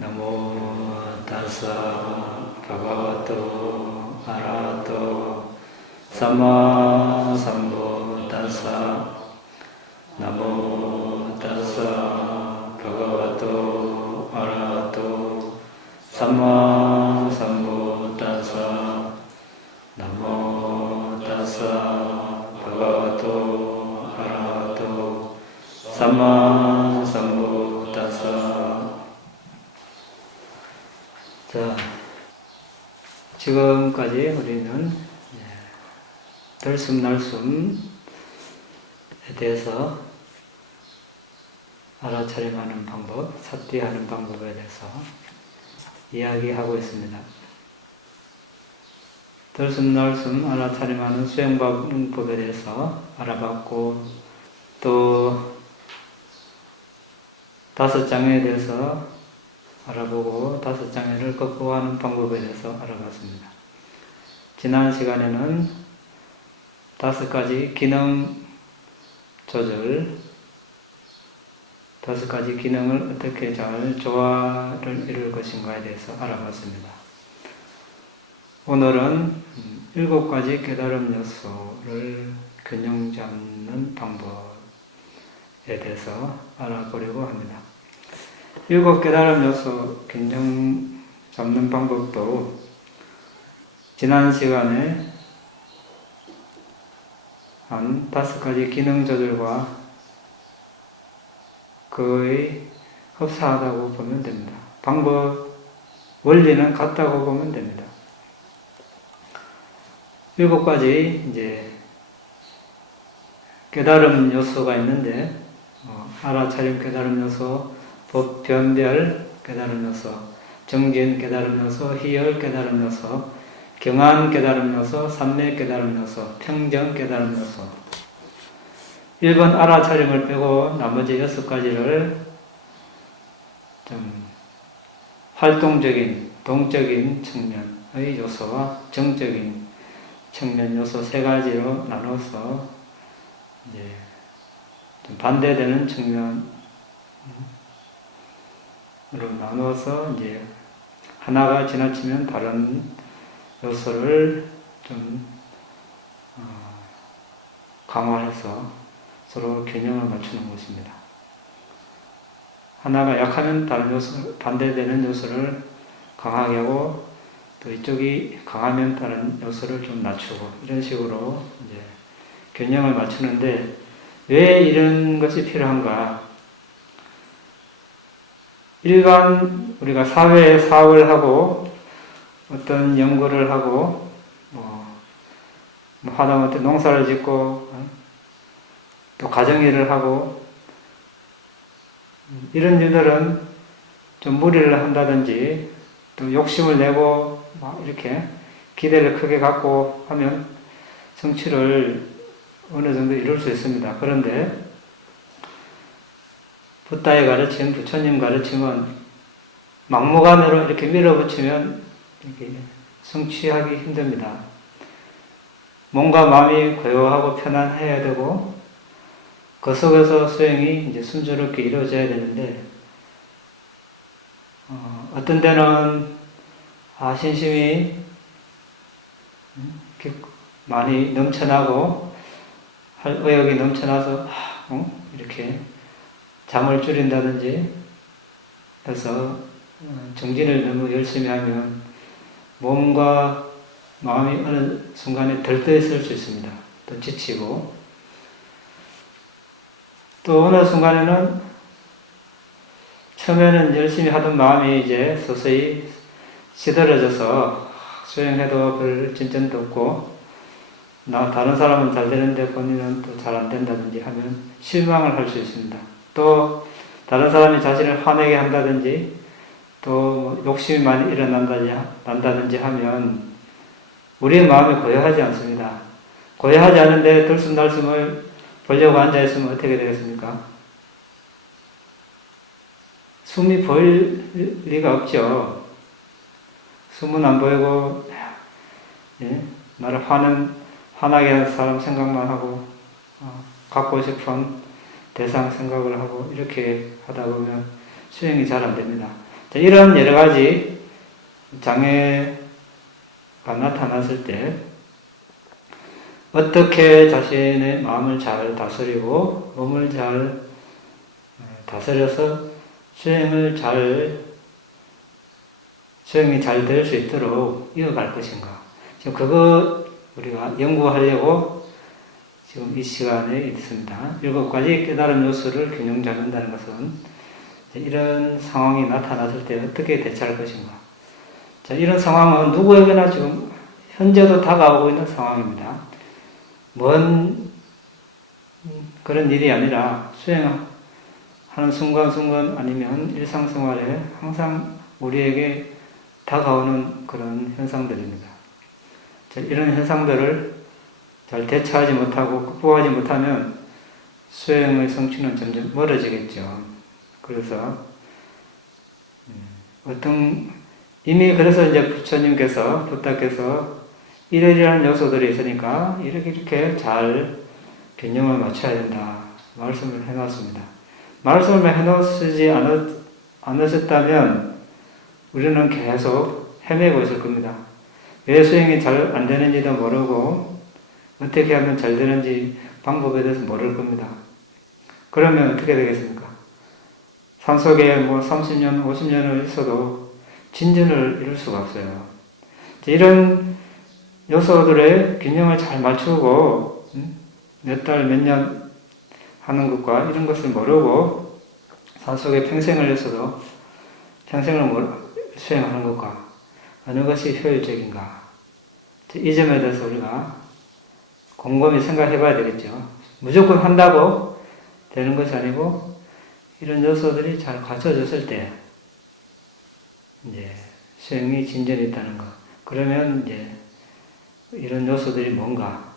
나모 타사 바가와토 아라하토 삼마 삼부타사 나모 타사 바가와토 아라하토 삼마 삼부타사 나모 타사 바가와토 아라하토 삼마 삼부타사. 자, 지금까지 우리는 들숨날숨에 대해서 알아차림하는 방법, 삿대하는 방법에 대해서 이야기하고 있습니다. 들숨날숨 알아차림하는 수행방법에 대해서 알아봤고, 또 5장에 대해서 알아보고 5장애를 극복하는 방법에 대해서 알아봤습니다. 지난 시간에는 5가지 기능 조절, 5가지 기능을 어떻게 잘 조화를 이룰 것인가에 대해서 알아봤습니다. 오늘은 7가지 깨달음 요소를 균형 잡는 방법에 대해서 알아보려고 합니다. 7 깨달음 요소 균형 잡는 방법도 지난 시간에 한 5가지 기능 조절과 거의 흡사하다고 보면 됩니다. 방법, 원리는 같다고 보면 됩니다. 7가지 이제 깨달음 요소가 있는데, 알아차림 깨달음 요소, 법변별 깨달음 요소, 정진 깨달음 요소, 희열 깨달음 요소, 경안 깨달음 요소, 삼昧깨달음 요소, 평정 깨달음 요소. 1번 알아차림을 빼고 나머지 6가지를 좀 활동적인, 동적인 측면의 요소와 정적인 측면 요소 3가지로 나눠서 이제 좀 반대되는 측면 으로 나눠서 이제 하나가 지나치면 다른 요소를 좀 강화해서 서로 균형을 맞추는 것입니다. 하나가 약하면 다른 요소, 반대되는 요소를 강하게 하고, 또 이쪽이 강하면 다른 요소를 좀 낮추고, 이런 식으로 이제 균형을 맞추는데, 왜 이런 것이 필요한가? 일반 우리가 사회에 사업을 하고 어떤 연구를 하고 하다못해 농사를 짓고 또 가정일을 하고 이런 일들은 좀 무리를 한다든지 또 욕심을 내고 막 이렇게 기대를 크게 갖고 하면 성취를 어느 정도 이룰 수 있습니다. 그런데 붓다의 가르침, 부처님 가르침은 막무가내로 이렇게 밀어붙이면 이렇게 성취하기 힘듭니다. 몸과 마음이 고요하고 편안해야 되고, 그 속에서 수행이 이제 순조롭게 이루어져야 되는데, 어떤 때는 신심이 많이 넘쳐나고, 의욕이 넘쳐나서 이렇게 잠을 줄인다든지 해서 정진을 너무 열심히 하면 몸과 마음이 어느 순간에 들떠있을 수 있습니다. 또 지치고, 또 어느 순간에는 처음에는 열심히 하던 마음이 이제 서서히 시들어져서 수행해도 별 진전도 없고, 다른 사람은 잘 되는데 본인은 또 잘 안 된다든지 하면 실망을 할 수 있습니다. 또 다른 사람이 자신을 화내게 한다든지 또 욕심이 많이 일어난다든지 하면 우리의 마음이 고요하지 않습니다. 고요하지 않은데 들숨날숨을 보려고 앉아있으면 어떻게 되겠습니까? 숨이 보일 리가 없죠. 숨은 안 보이고 나를 화나게 하는 사람 생각만 하고 갖고 싶은 대상 생각을 하고 이렇게 하다 보면 수행이 잘 안 됩니다. 자, 이런 여러 가지 장애가 나타났을 때 어떻게 자신의 마음을 잘 다스리고 몸을 잘 다스려서 수행이 잘 될 수 있도록 이어갈 것인가. 지금 그거 우리가 연구하려고 지금 이 시간에 있습니다. 7가지 깨달음 요소를 균형 잡는다는 것은 이런 상황이 나타났을 때 어떻게 대처할 것인가. 자, 이런 상황은 누구에게나 지금 현재도 다가오고 있는 상황입니다. 먼 그런 일이 아니라 수행하는 순간순간 아니면 일상생활에 항상 우리에게 다가오는 그런 현상들입니다. 자, 이런 현상들을 잘 대처하지 못하고 극복하지 못하면 수행의 성취는 점점 멀어지겠죠. 그래서 이미 그래서 이제 부처님께서 이러이러한 요소들이 있으니까 이렇게 잘 균형을 맞춰야 된다 말씀을 해놨습니다. 말씀을 해놓으시지 않으셨다면 우리는 계속 헤매고 있을 겁니다. 왜 수행이 잘 안 되는지도 모르고 어떻게 하면 잘 되는지 방법에 대해서 모를 겁니다. 그러면 어떻게 되겠습니까? 산속에 30년, 50년을 있어도 진전을 이룰 수가 없어요. 이런 요소들의 균형을 잘 맞추고 몇 달, 몇 년 하는 것과 이런 것을 모르고 산속에 평생을 있어도 평생을 수행하는 것과 어느 것이 효율적인가. 이 점에 대해서 우리가 곰곰이 생각해 봐야 되겠죠. 무조건 한다고 되는 것이 아니고 이런 요소들이 잘 갖춰졌을 때 이제 수행이 진전이 있다는 것. 그러면 이제 이런 요소들이 뭔가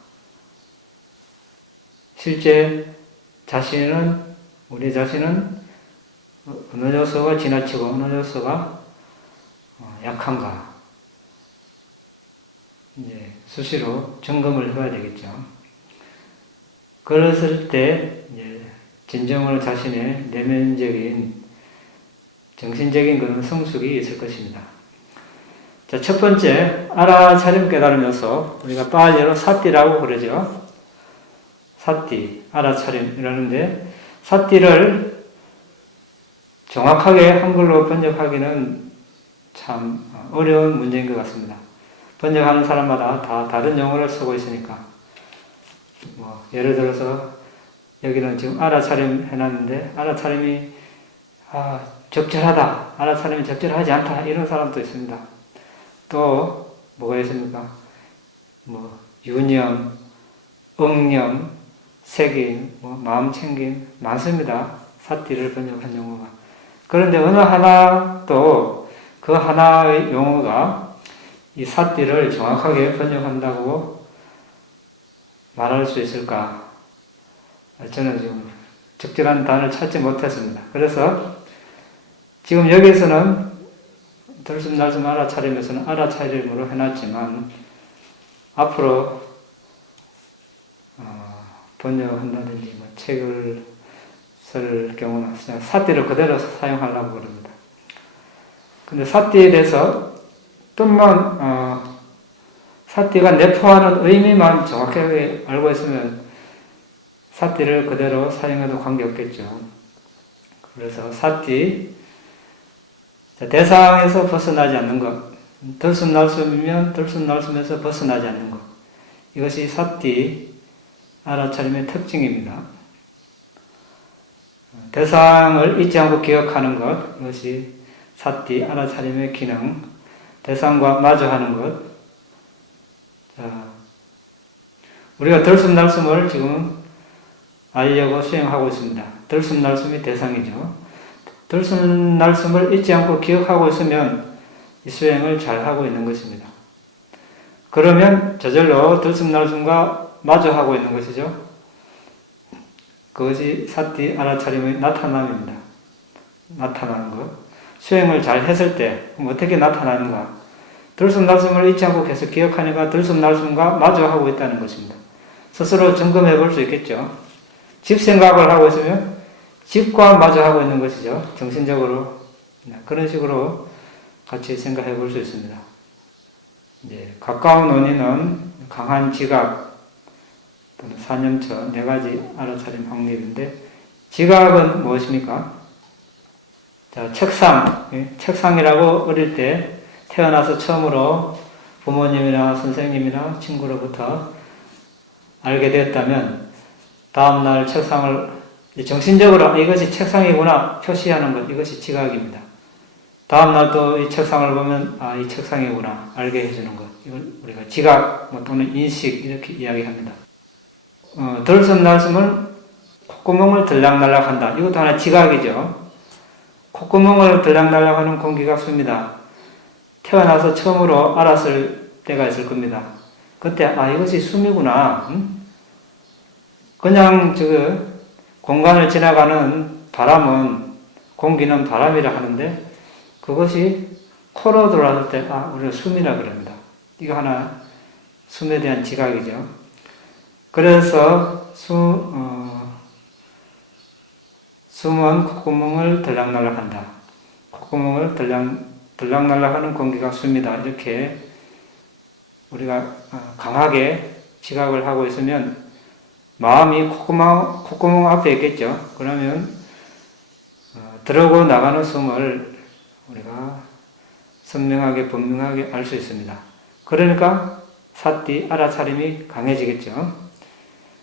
실제 우리 자신은 어느 요소가 지나치고 어느 요소가 약한가 이제 수시로 점검을 해봐야 되겠죠. 그랬을 때 이제 진정으로 자신의 내면적인 정신적인 그런 성숙이 있을 것입니다. 자, 첫 번째 알아차림 깨달음 요소, 우리가 빨리로 사띠라고 그러죠. 사띠, 알아차림이라는데 사띠를 정확하게 한글로 번역하기는 참 어려운 문제인 것 같습니다. 번역하는 사람마다 다 다른 용어를 쓰고 있으니까 예를 들어서 여기는 지금 알아차림 해놨는데 알아차림이 적절하다, 알아차림이 적절하지 않다 이런 사람도 있습니다. 또 뭐가 있습니까? 유념, 응념, 색임, 마음챙김 많습니다. 사띠를 번역한 용어가. 그런데 어느 하나도 그 하나의 용어가 이 사띠를 정확하게 번역한다고 말할 수 있을까? 저는 지금 적절한 단어를 찾지 못했습니다. 그래서 지금 여기서는 들숨날숨 알아차림에서는 알아차림으로 해놨지만 앞으로 번역한다든지 책을 쓸 경우는 사띠를 그대로 사용하려고 그럽니다. 근데 사띠에 대해서 뜻만 사띠가 내포하는 의미만 정확하게 알고 있으면 사띠를 그대로 사용해도 관계없겠죠. 그래서 사띠 대상에서 벗어나지 않는 것, 들숨날숨이면 들숨날숨에서 벗어나지 않는 것, 이것이 사띠 알아차림의 특징입니다. 대상을 잊지 않고 기억하는 것, 이것이 사띠 알아차림의 기능, 대상과 마주하는 것. 자, 우리가 들숨날숨을 지금 알려고 수행하고 있습니다. 들숨날숨이 대상이죠. 들숨날숨을 잊지 않고 기억하고 있으면 이 수행을 잘 하고 있는 것입니다. 그러면 저절로 들숨날숨과 마주하고 있는 것이죠. 그것이 사띠 알아차림의 나타남입니다. 나타나는 것. 수행을 잘 했을 때 어떻게 나타나는가? 들숨날숨을 잊지 않고 계속 기억하니까 들숨날숨과 마주하고 있다는 것입니다. 스스로 점검해 볼 수 있겠죠. 집 생각을 하고 있으면 집과 마주하고 있는 것이죠. 정신적으로 그런 식으로 같이 생각해 볼 수 있습니다. 이제 가까운 원인은 강한 지각 또는 사념처 네 가지 알아차림 확립인데, 지각은 무엇입니까? 자, 책상. 책상이라고 어릴 때 태어나서 처음으로 부모님이나 선생님이나 친구로부터 알게 되었다면 다음날 책상을 정신적으로 이것이 책상이구나 표시하는 것, 이것이 지각입니다. 다음날 또 이 책상을 보면 이 책상이구나 알게 해주는 것, 이걸 우리가 지각 또는 인식 이렇게 이야기합니다. 들숨날숨은 콧구멍을 들락날락한다. 이것도 하나 지각이죠. 콧구멍을 들락날락하는 공기가 숨이다. 태어나서 처음으로 알았을 때가 있을 겁니다. 그때 이것이 숨이구나. 그냥 공간을 지나가는 바람은, 공기는 바람이라 하는데 그것이 코로 들어왔을 때 우리가 숨이라 그럽니다. 이거 하나 숨에 대한 지각이죠. 그래서 숨은 콧구멍을 들락날락한다. 콧구멍을 들락날락하는 공기가 숨이다. 이렇게 우리가 강하게 지각을 하고 있으면 마음이 콧구멍 앞에 있겠죠. 그러면 들어오고 나가는 숨을 우리가 선명하게 분명하게 알 수 있습니다. 그러니까 사띠 알아차림이 강해지겠죠.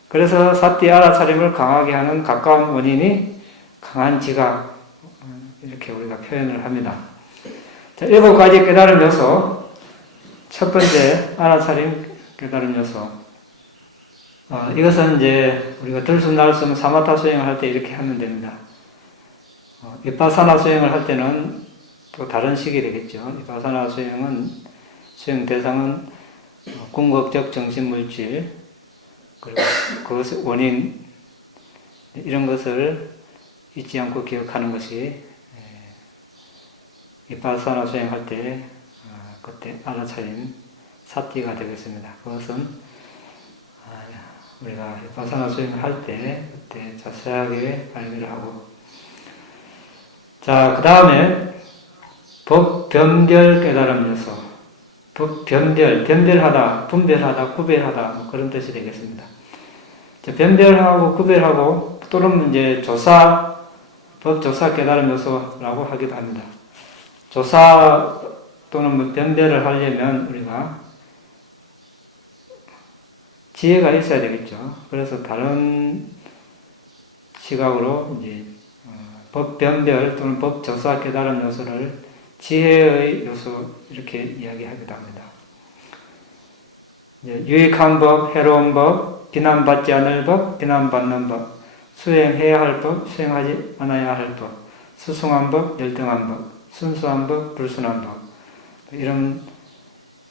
그래서 사띠 알아차림을 강하게 하는 가까운 원인이 강한 지각, 이렇게 우리가 표현을 합니다. 자, 7가지 깨달음 요소. 첫 번째 알아차림 깨달음 요소. 이것은 이제 우리가 들숨날숨 사마타 수행을 할 때 이렇게 하면 됩니다. 비파사나 수행을 할 때는 또 다른 식이 되겠죠. 비파사나 수행은 수행 대상은 궁극적 정신물질, 그리고 그것의 원인, 이런 것을 잊지 않고 기억하는 것이 비파사나 수행할 때 그때 알아차림 사띠가 되겠습니다. 그것은 우리가 비파사나 수행을 할 때 그때 자세하게 발견을 하고, 자, 그 다음에 법변별 깨달음 요소. 변별하다, 분별하다, 구별하다, 그런 뜻이 되겠습니다. 변별하고 구별하고 또는 이제 법조사 깨달음 요소라고 하기도 합니다. 조사 또는 변별을 하려면 우리가 지혜가 있어야 되겠죠. 그래서 다른 시각으로 이제 법변별 또는 법조사 깨달음 요소를 지혜의 요소 이렇게 이야기하기도 합니다. 유익한 법, 해로운 법, 비난받지 않을 법, 비난받는 법, 수행해야 할 법, 수행하지 않아야 할 법, 수승한 법, 열등한 법, 순수한 법, 불순한 법, 이런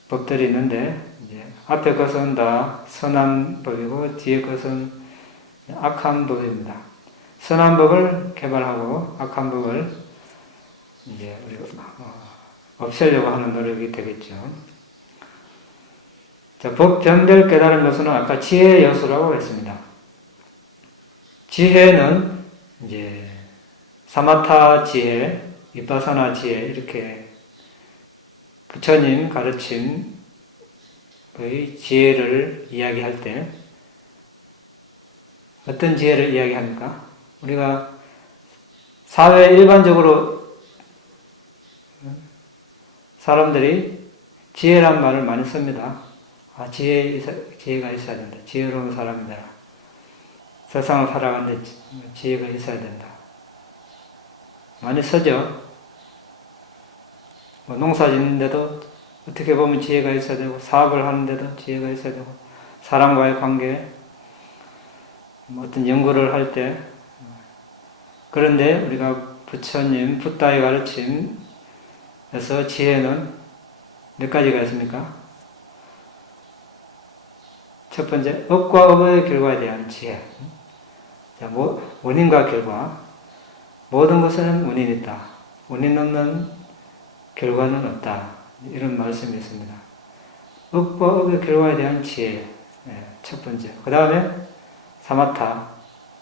법들이 있는데 이제 앞에 것은 다 선한 법이고 뒤에 것은 악한 법입니다. 선한 법을 개발하고 악한 법을 이제 우리가 없애려고 하는 노력이 되겠죠. 자, 법 변별 깨달음 요소는 아까 지혜 요소라고 했습니다. 지혜는 이제 사마타 지혜, 비파사나 지혜, 이렇게 부처님 가르침의 지혜를 이야기할 때 어떤 지혜를 이야기합니까? 우리가 사회 일반적으로 사람들이 지혜란 말을 많이 씁니다. 지혜가 있어야 된다. 지혜로운 사람이다. 세상을 살아가는데 지혜가 있어야 된다. 많이 쓰죠. 농사 짓는데도 어떻게 보면 지혜가 있어야 되고, 사업을 하는데도 지혜가 있어야 되고, 사람과의 관계, 어떤 연구를 할 때. 그런데 우리가 부처님, 붓다의 가르침에서 지혜는 몇 가지가 있습니까? 첫 번째, 업과 업의 결과에 대한 지혜. 자, 원인과 결과. 모든 것은 원인이 있다. 원인 없는 결과는 없다. 이런 말씀이 있습니다. 업과 업의 결과에 대한 지혜. 첫 번째. 그 다음에 사마타,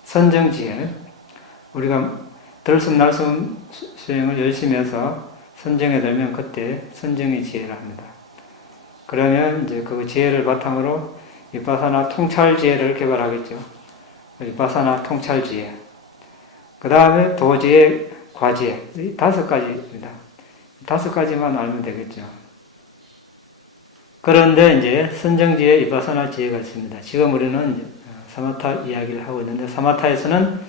선정지혜. 우리가 들숨날숨 수행을 열심히 해서 선정에 들면 그때 선정의 지혜를 합니다. 그러면 이제 그 지혜를 바탕으로 위파사나 통찰 지혜를 개발하겠죠. 위파사나 통찰 지혜. 그 다음에 도지혜, 과지혜. 이 5가지입니다. 5가지만 알면 되겠죠. 그런데 이제 선정지혜, 위파사나 지혜가 있습니다. 지금 우리는 사마타 이야기를 하고 있는데, 사마타에서는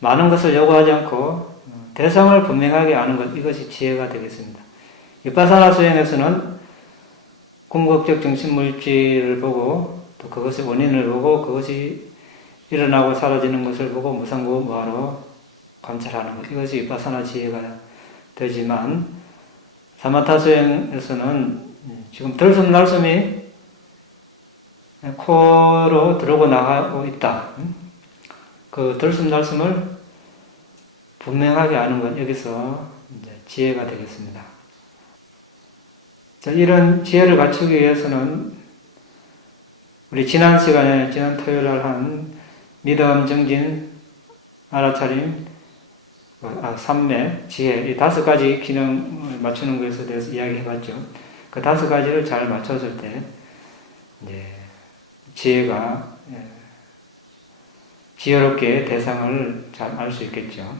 많은 것을 요구하지 않고 대상을 분명하게 아는 것, 이것이 지혜가 되겠습니다. 위파사나 수행에서는 궁극적 정신물질을 보고 또 그것의 원인을 보고 그것이 일어나고 사라지는 것을 보고 무상고 무아로 관찰하는 것, 이것이 위파사나 지혜가 되지만, 사마타 수행에서는 지금 들숨날숨이 코로 들어오고 나가고 있다. 그 들숨날숨을 분명하게 아는 것, 여기서 이제 지혜가 되겠습니다. 자, 이런 지혜를 갖추기 위해서는 우리 지난 시간에, 지난 토요일 한 믿음, 정진, 알아차림, 삼매, 지혜, 이 5가지 기능을 맞추는 것에 대해서 이야기해봤죠. 그 5가지를 잘 맞춰줄 때 이제 지혜가 지혜롭게 대상을 잘 알 수 있겠죠.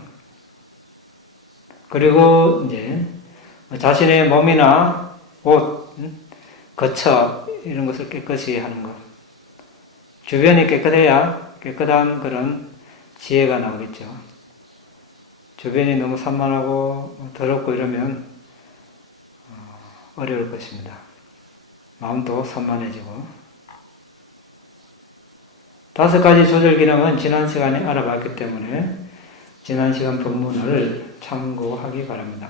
그리고 이제 자신의 몸이나 옷, 거처 이런 것을 깨끗이 하는 것. 주변이 깨끗해야 깨끗한 그런 지혜가 나오겠죠. 주변이 너무 산만하고 더럽고 이러면 어려울 것입니다. 마음도 산만해지고. 5가지 조절 기능은 지난 시간에 알아봤기 때문에 지난 시간 본문을 참고하기 바랍니다.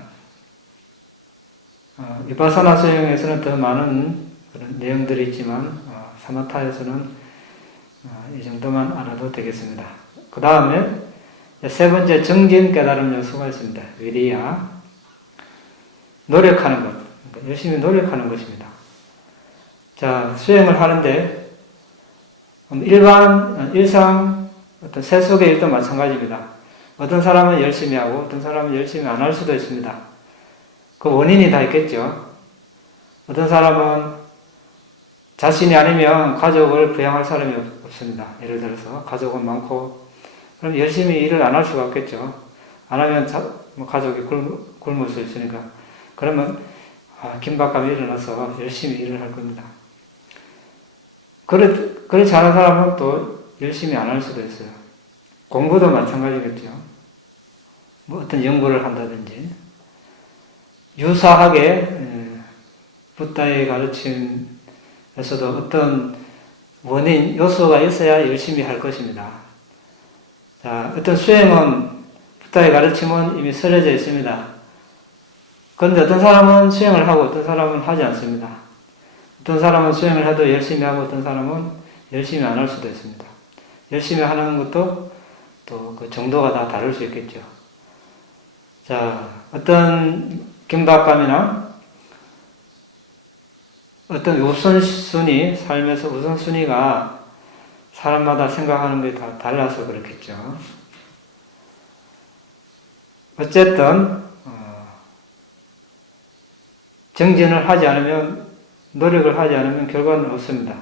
위파사나 수행에서는 더 많은 그런 내용들이 있지만 사마타에서는 이 정도만 알아도 되겠습니다. 그 다음에 3번째 정진 깨달음 요소가 있습니다. 위리야, 노력하는 것, 그러니까 열심히 노력하는 것입니다. 자, 수행을 하는데 일상 어떤 세속의 일도 마찬가지입니다. 어떤 사람은 열심히 하고 어떤 사람은 열심히 안 할 수도 있습니다. 그 원인이 다 있겠죠. 어떤 사람은 자신이 아니면 가족을 부양할 사람이 없습니다. 예를 들어서 가족은 많고 그럼 열심히 일을 안 할 수가 없겠죠. 안 하면 가족이 굶을 수 있으니까. 그러면 긴박감이 일어나서 열심히 일을 할 겁니다. 그렇지 않은 사람은 또 열심히 안 할 수도 있어요. 공부도 마찬가지겠죠. 뭐 어떤 연구를 한다든지. 유사하게 붓다의 가르침에서도 어떤 원인, 요소가 있어야 열심히 할 것입니다. 자, 어떤 수행은, 붓다의 가르침은 이미 쓰여져 있습니다. 그런데 어떤 사람은 수행을 하고 어떤 사람은 하지 않습니다. 어떤 사람은 수행을 해도 열심히 하고 어떤 사람은 열심히 안 할 수도 있습니다. 열심히 하는 것도 또 그 정도가 다 다를 수 있겠죠. 자, 어떤 긴박감이나 어떤 우선순위, 삶에서 우선순위가 사람마다 생각하는 게 다 달라서 그렇겠죠. 어쨌든 정진을 하지 않으면, 노력을 하지 않으면 결과는 없습니다.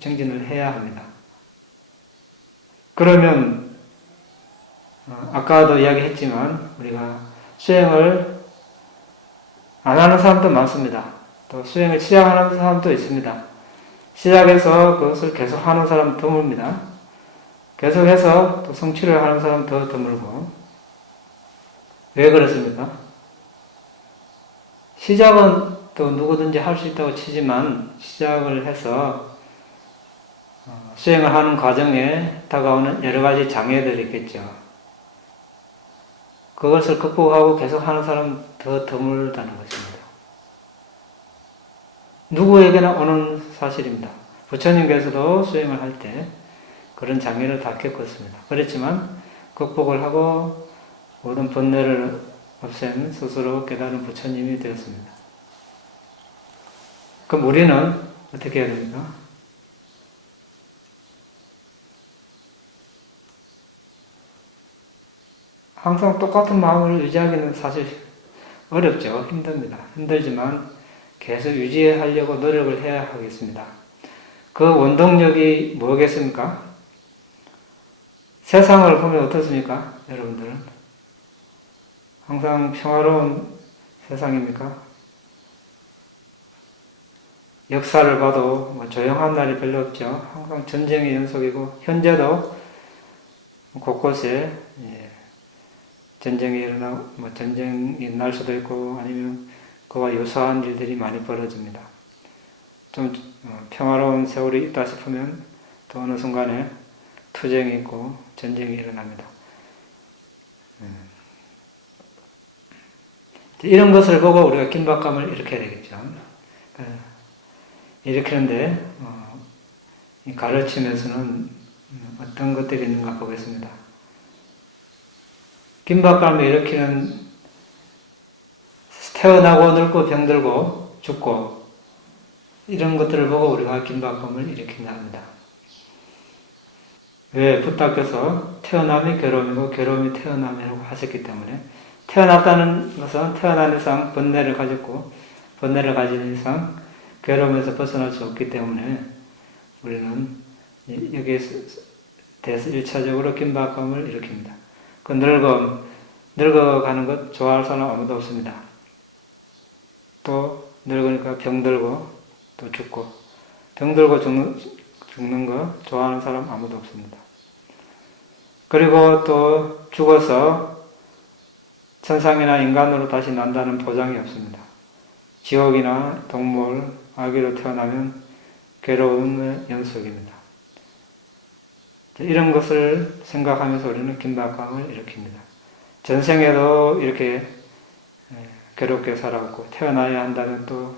정진을 해야 합니다. 그러면 아까도 이야기했지만 우리가 수행을 안 하는 사람도 많습니다. 또 수행을 시작하는 사람도 있습니다. 시작해서 그것을 계속 하는 사람 드뭅니다. 계속해서 또 성취를 하는 사람 더 드물고. 왜 그렇습니까? 시작은 또 누구든지 할 수 있다고 치지만 시작을 해서 수행을 하는 과정에 다가오는 여러 가지 장애들이 있겠죠. 그것을 극복하고 계속 하는 사람은 더 드물다는 것입니다. 누구에게나 오는 사실입니다. 부처님께서도 수행을 할 때 그런 장애를 다 겪었습니다. 그렇지만 극복을 하고 모든 번뇌를 없앤 스스로 깨달은 부처님이 되었습니다. 그럼 우리는 어떻게 해야 됩니까? 항상 똑같은 마음을 유지하기는 사실 어렵죠. 힘듭니다. 힘들지만 계속 유지하려고 노력을 해야 하겠습니다. 그 원동력이 뭐겠습니까? 세상을 보면 어떻습니까? 여러분들은? 항상 평화로운 세상입니까? 역사를 봐도 조용한 날이 별로 없죠. 항상 전쟁의 연속이고 현재도 곳곳에 전쟁이 일어나고 전쟁이 날 수도 있고 아니면 그와 유사한 일들이 많이 벌어집니다. 좀 평화로운 세월이 있다 싶으면 또 어느 순간에 투쟁이 있고 전쟁이 일어납니다. 이런 것을 보고 우리가 긴박감을 일으켜야 되겠죠. 일으키는데 이 가르침에서는 어떤 것들이 있는가 보겠습니다. 긴박감을 일으키는 태어나고 늙고 병들고 죽고 이런 것들을 보고 우리가 긴박감을 일으킨다 합니다. 왜? 붓다께서 태어남이 괴로움이고 괴로움이 태어남이라고 하셨기 때문에 태어났다는 것은 태어난 이상 번뇌를 가졌고 번뇌를 가진 이상 괴로움에서 벗어날 수 없기 때문에 우리는 여기에 대해서 1차적으로 긴박감을 일으킵니다. 그 늙어가는 것 좋아할 사람 아무도 없습니다. 또 늙으니까 병들고 또 죽고 병들고 죽는 거 좋아하는 사람 아무도 없습니다. 그리고 또 죽어서 천상이나 인간으로 다시 난다는 보장이 없습니다. 지옥이나 동물, 아기로 태어나면 괴로움의 연속입니다. 이런 것을 생각하면서 우리는 긴박감을 일으킵니다. 전생에도 이렇게 괴롭게 살았고 태어나야 한다면 또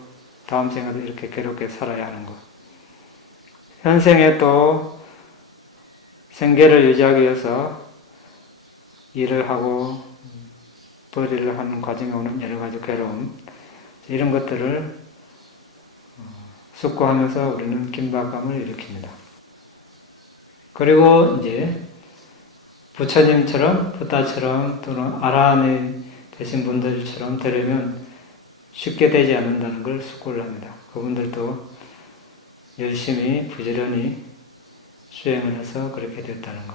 다음 생에도 이렇게 괴롭게 살아야 하는 것. 현생에 또 생계를 유지하기 위해서 일을 하고 벌이를 하는 과정에 오는 여러 가지 괴로움, 이런 것들을 숙고하면서 우리는 긴박감을 일으킵니다. 그리고 이제 부처님처럼, 붓다처럼 또는 아라한이 되신 분들처럼 되려면 쉽게 되지 않는다는 걸 숙고를 합니다. 그분들도 열심히 부지런히 수행을 해서 그렇게 됐다는 것.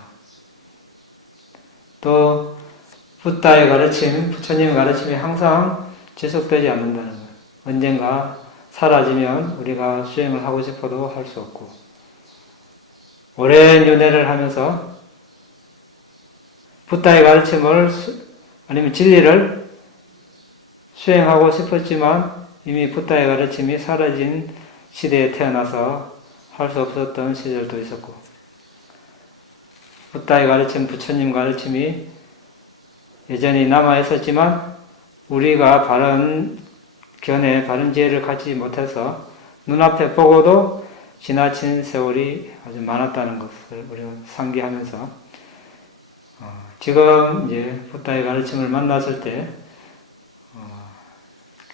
또 붓다의 가르침, 부처님의 가르침이 항상 지속되지 않는다는 것. 언젠가 사라지면 우리가 수행을 하고 싶어도 할 수 없고 오랜 윤회를 하면서 붓다의 가르침을 아니면 진리를 수행하고 싶었지만 이미 붓다의 가르침이 사라진 시대에 태어나서 할 수 없었던 시절도 있었고 붓다의 가르침, 부처님 가르침이 여전히 남아있었지만 우리가 바른 견해, 바른 지혜를 갖지 못해서 눈앞에 보고도 지나친 세월이 아주 많았다는 것을 우리가 상기하면서 지금 이제 붓다의 가르침을 만났을 때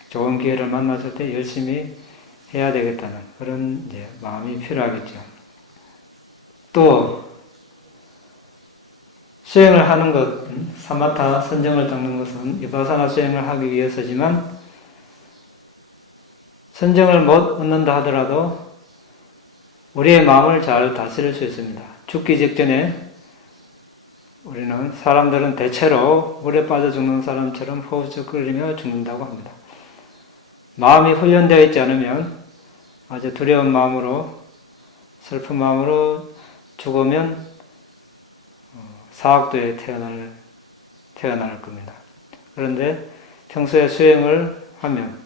좋은 기회를 만났을 때 열심히 해야 되겠다는 그런 이제 마음이 필요하겠죠. 또 수행을 하는 것, 사마타 선정을 닦는 것은 비파사나 수행을 하기 위해서지만 선정을 못 얻는다 하더라도 우리의 마음을 잘 다스릴 수 있습니다. 죽기 직전에 우리는 사람들은 대체로 물에 빠져 죽는 사람처럼 호흡을 끌리며 죽는다고 합니다. 마음이 훈련되어 있지 않으면 아주 두려운 마음으로 슬픈 마음으로 죽으면 사학도에 태어날 겁니다. 그런데 평소에 수행을 하면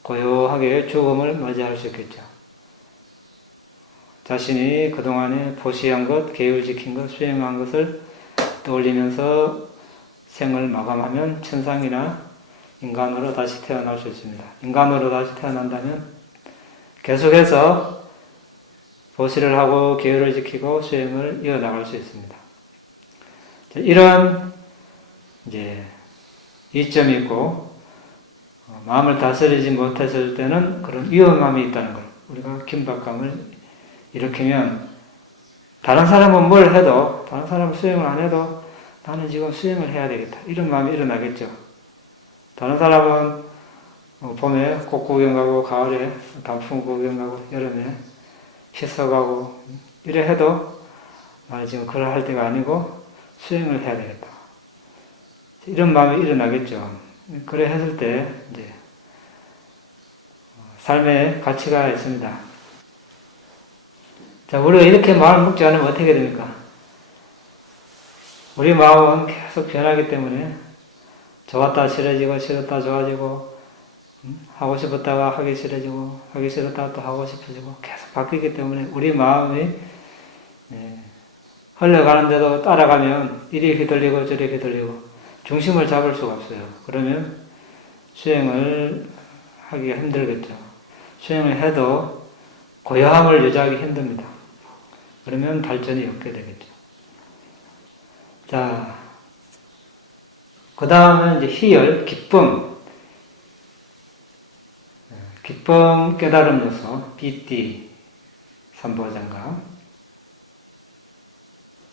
고요하게 죽음을 맞이할 수 있겠죠. 자신이 그동안에 보시한 것, 계율 지킨 것, 수행한 것을 떠올리면서 생을 마감하면 천상이나 인간으로 다시 태어날 수 있습니다. 인간으로 다시 태어난다면 계속해서 보시를 하고 계율을 지키고 수행을 이어나갈 수 있습니다. 이런 이제 이점이 있고 마음을 다스리지 못했을 때는 그런 위험함이 있다는 것. 우리가 긴박감을 일으키면 다른 사람은 뭘 해도 다른 사람은 수행을 안 해도 나는 지금 수행을 해야 되겠다. 이런 마음이 일어나겠죠. 다른 사람은 봄에 꽃 구경 가고, 가을에 단풍 구경 가고, 여름에 피서 가고, 이래 해도 나는 지금 그걸 할 때가 아니고 수행을 해야 되겠다. 이런 마음이 일어나겠죠. 그래 했을 때, 이제, 삶의 가치가 있습니다. 자, 우리가 이렇게 마음을 먹지 않으면 어떻게 됩니까? 우리 마음은 계속 변하기 때문에 좋았다 싫어지고 싫었다 좋아지고 하고 싶었다가 하기 싫어지고 하기 싫었다가 또 하고 싶어지고 계속 바뀌기 때문에 우리 마음이 흘러가는데도 따라가면 이리 휘둘리고 저리 휘둘리고 중심을 잡을 수가 없어요. 그러면 수행을 하기가 힘들겠죠. 수행을 해도 고요함을 유지하기 힘듭니다. 그러면 발전이 없게 되겠죠. 자, 그 다음은 이제 희열, 기쁨. 기쁨 깨달음 요소, 비띠, 삼보장가.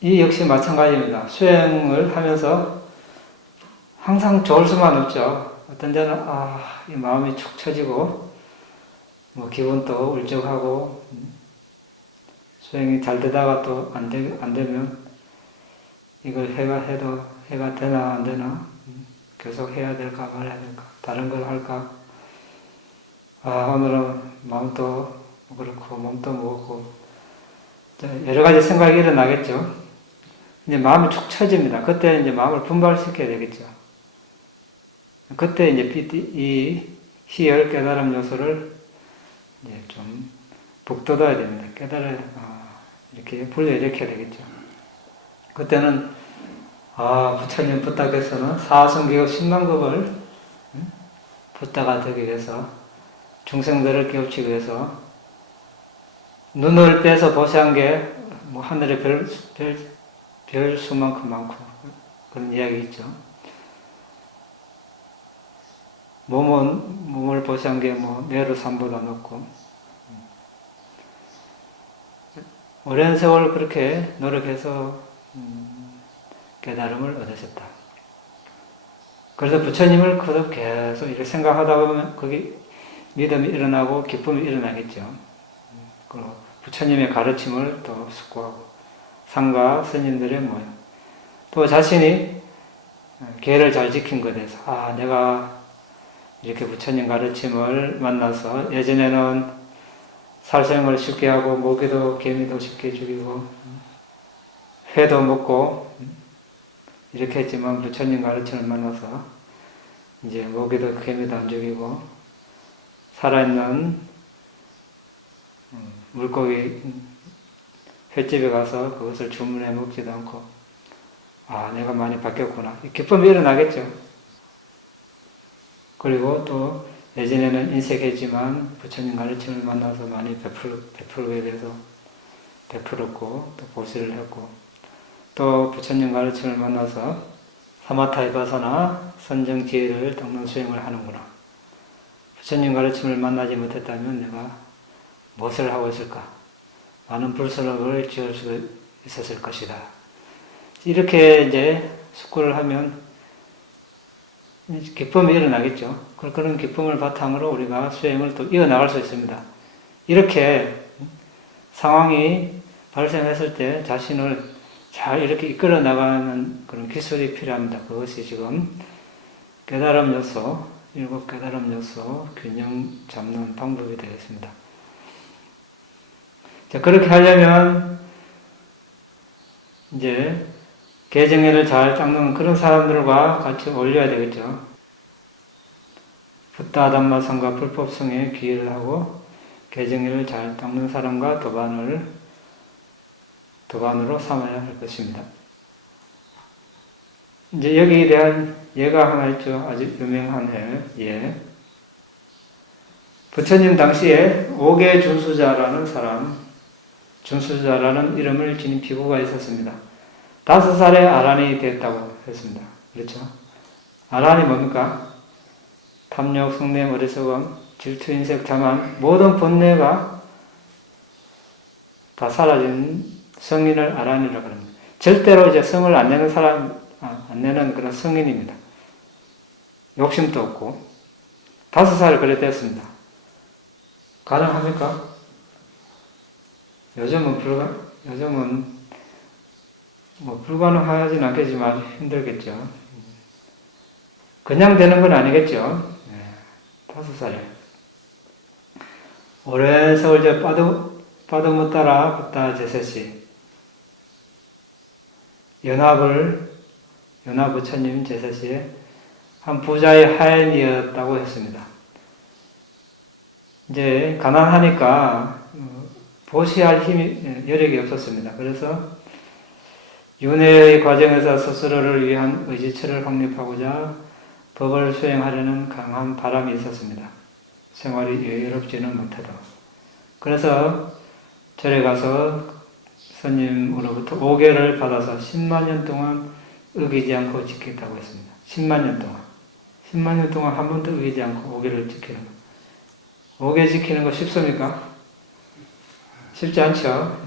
이 역시 마찬가지입니다. 수행을 하면서 항상 좋을 수만 없죠. 어떤 데는, 이 마음이 축 처지고, 기분도 울적하고, 수행이 잘 되다가 또 안 되면, 이걸 해가 되나 안 되나? 계속 해야 될까 말아야 될까? 다른 걸 할까? 오늘은 마음도 그렇고, 몸도 무겁고, 여러 가지 생각이 일어나겠죠. 이제 마음이 축 처집니다. 그때 이제 마음을 분발시켜야 되겠죠. 그때 이제 이 희열 깨달음 요소를 이제 좀 북돋아야 됩니다. 이렇게 불러일으켜야 되겠죠. 그때는 부처님 부탁해서는 사성기급 10만급을 부탁가 되기 위해서 중생들을 깨우치기 위해서 눈을 빼서 보시한 게 하늘의 별 수만큼 많고 그런 이야기 있죠. 몸을 보시한 게 뇌로 3보다 높고 오랜 세월 그렇게 노력해서 깨달음을 얻으셨다. 그래서 부처님을 계속 이렇게 생각하다 보면 거기 믿음이 일어나고 기쁨이 일어나겠죠. 그리고 부처님의 가르침을 또 숙고하고 상가 스님들의 모양 또 자신이 계를 잘 지킨 것에 대해서 내가 이렇게 부처님 가르침을 만나서 예전에는 살생을 쉽게 하고 모기도 개미도 쉽게 죽이고 회도 먹고 이렇게 했지만 부처님 가르침을 만나서 이제 모기도 개미도 안 죽이고 살아있는 물고기 횟집에 가서 그것을 주문해 먹지도 않고 내가 많이 바뀌었구나. 기쁨이 일어나겠죠. 그리고 또 예전에는 인색했지만 부처님 가르침을 만나서 많이 베풀게 돼서 베풀었고 또 보시를 했고 또 부처님 가르침을 만나서 사마타이바사나 선정지혜를 닦는 수행을 하는구나. 부처님 가르침을 만나지 못했다면 내가 무엇을 하고 있을까? 많은 불선업을 지을 수 있었을 것이다. 이렇게 이제 숙고를 하면 기쁨이 일어나겠죠. 그런 기쁨을 바탕으로 우리가 수행을 또 이어나갈 수 있습니다. 이렇게 상황이 발생했을 때 자신을 잘 이렇게 이끌어 나가는 그런 기술이 필요합니다. 그것이 지금 깨달음 요소, 7 깨달음 요소 균형 잡는 방법이 되겠습니다. 자, 그렇게 하려면 이제 개정회를 잘 닦는 그런 사람들과 같이 어울려야 되겠죠. 붓다담마성과 불법성에 귀의를 하고 개정회를 잘 닦는 사람과 도반으로 삼아야 할 것입니다. 이제 여기에 대한 예가 하나 있죠. 아주 유명한 예. 부처님 당시에 5개 준수자라는 이름을 지닌 비구가 있었습니다. 5살에 아란이 됐다고 했습니다. 그렇죠? 아란이 뭡니까? 탐욕, 성냄, 어리석음, 질투, 인색, 자만 모든 본뇌가 다 사라진 성인을 아란이라고 합니다. 절대로 이제 성을 안 내는 사람 안 내는 그런 성인입니다. 욕심도 없고 5살 그래 됐습니다. 가능합니까? 요즘은 뭐 불가능하진 않겠지만 힘들겠죠. 그냥 되는 건 아니겠죠. 5살에. 올해 서울대 빠도 따라 붙다 제세시 연화부처님 제세시에 한 부자의 하인이었다고 했습니다. 이제 가난하니까 보시할 여력이 없었습니다. 그래서 윤회의 과정에서 스스로를 위한 의지처를 확립하고자 법을 수행하려는 강한 바람이 있었습니다. 생활이 여유롭지는 못해도. 그래서 절에 가서 스님으로부터 5개를 받아서 10만 년 동안 어기지 않고 지켰다고 했습니다. 10만 년 동안. 10만 년 동안 한 번도 어기지 않고 5개를 지키는 거. 5개 지키는 거 쉽습니까? 쉽지 않죠?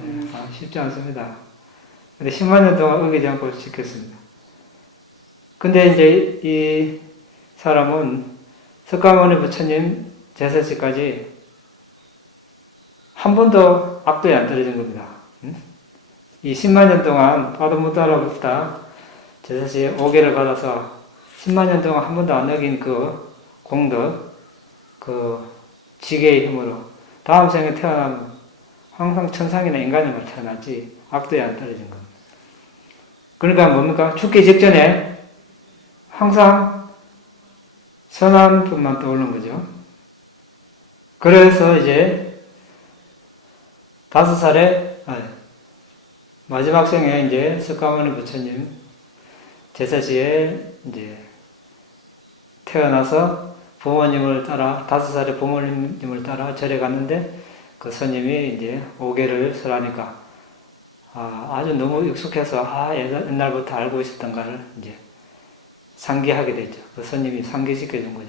쉽지 않습니다. 근데 10만 년 동안 어기지 않고 지켰습니다. 근데 이제 이 사람은 석가모니 부처님 제세시까지 한 번도 악도에 안 떨어진 겁니다. 이 10만 년 동안 빠도 못 따라붙다 제세시에 5개를 받아서 10만 년 동안 한 번도 안 어긴 그 공덕, 그 지게의 힘으로 다음 생에 태어나면 항상 천상이나 인간으로 태어나지 악도에 안 떨어진 겁니다. 그러니까 뭡니까? 죽기 직전에 항상 선한 분만 떠오르는 거죠. 그래서 이제 5살에 마지막 생에 이제 석가모니 부처님 제사시에 이제 태어나서 부모님을 따라 5살에 부모님을 따라 절에 갔는데 그 스님이 이제 5개를 설하니까 아주 너무 익숙해서 옛날부터 알고 있었던가를 이제 상기하게 됐죠. 그 스님이 상기시켜 준 거죠.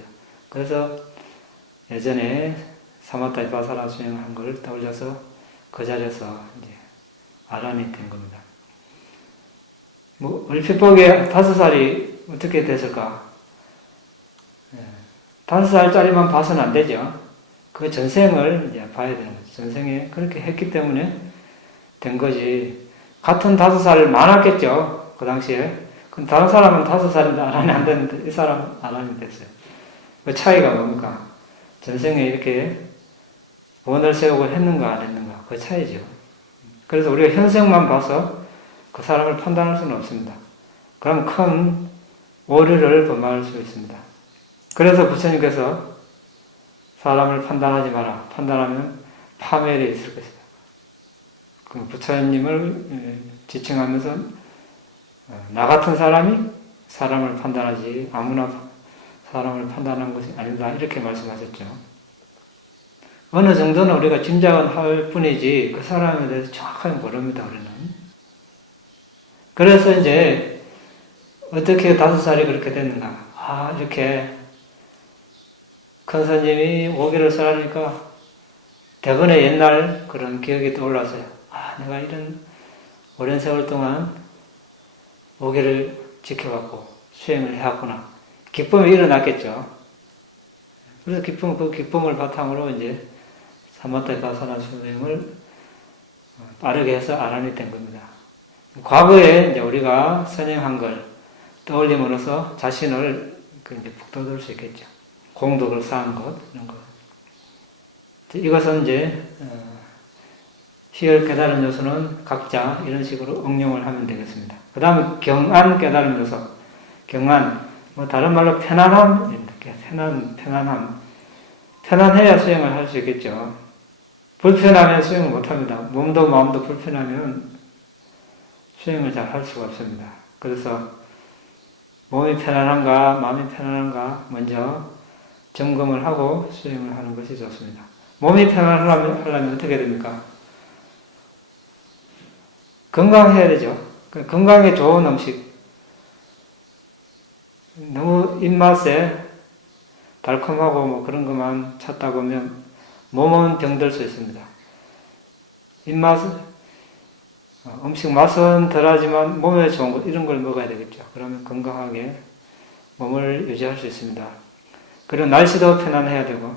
그래서 예전에 사마타 비파사나 수행한 걸 떠올려서 그 자리에서 이제 아란이 된 겁니다. 뭐 얼핏 보기에 5살이 어떻게 됐을까? 5살짜리만 봐서는 안 되죠. 그 전생을 이제 봐야 되는 거죠. 전생에 그렇게 했기 때문에 된 거지. 같은 5살 많았겠죠. 그 당시에. 그럼 다른 사람은 5살인데 아란이 안 됐는데 이 사람은 아란이 됐어요. 그 차이가 뭡니까? 전생에 이렇게 원을 세우고 했는가 안 했는가 그 차이죠. 그래서 우리가 현생만 봐서 그 사람을 판단할 수는 없습니다. 그럼 큰 오류를 범할 수 있습니다. 그래서 부처님께서 사람을 판단하지 마라. 판단하면 파멸이 있을 것이다. 그 부처님을 지칭하면서 나 같은 사람이 사람을 판단하지 아무나 사람을 판단한 것이 아니다. 이렇게 말씀하셨죠. 어느 정도는 우리가 짐작은 할 뿐이지 그 사람에 대해서 정확하게 모릅니다. 우리는. 그래서 이제 어떻게 5살이 그렇게 됐는가. 이렇게 큰 스님이 5개를 설하니까 대번에 옛날 그런 기억이 떠올랐어요. 내가 이런 오랜 세월 동안 5개를 지켜왔고 수행을 해왔구나. 기쁨이 일어났겠죠. 그래서 그 기쁨을 바탕으로 이제 사마타 비파사나 수행을 빠르게 해서 아란이 된 겁니다. 과거에 이제 우리가 선행한 걸 떠올림으로써 자신을 이제 북돋을 수 있겠죠. 공덕을 쌓은 것, 이런 것. 이것은 이제, 희열 깨달음 요소는 각자 이런 식으로 응용을 하면 되겠습니다. 그 다음에 경안 깨달음 요소. 경안, 뭐 다른 말로 편안함, 이렇게 편안함. 편안해야 수행을 할 수 있겠죠. 불편하면 수행을 못 합니다. 몸도 마음도 불편하면 수행을 잘 할 수가 없습니다. 그래서 몸이 편안한가, 마음이 편안한가, 먼저 점검을 하고 수행을 하는 것이 좋습니다. 몸이 편안하려면 어떻게 됩니까? 건강해야 되죠. 건강에 좋은 음식. 너무 입맛에 달콤하고 뭐 그런 것만 찾다 보면 몸은 병들 수 있습니다. 입맛, 음식 맛은 덜하지만 몸에 좋은 것 이런 걸 먹어야 되겠죠. 그러면 건강하게 몸을 유지할 수 있습니다. 그리고 날씨도 편안해야 되고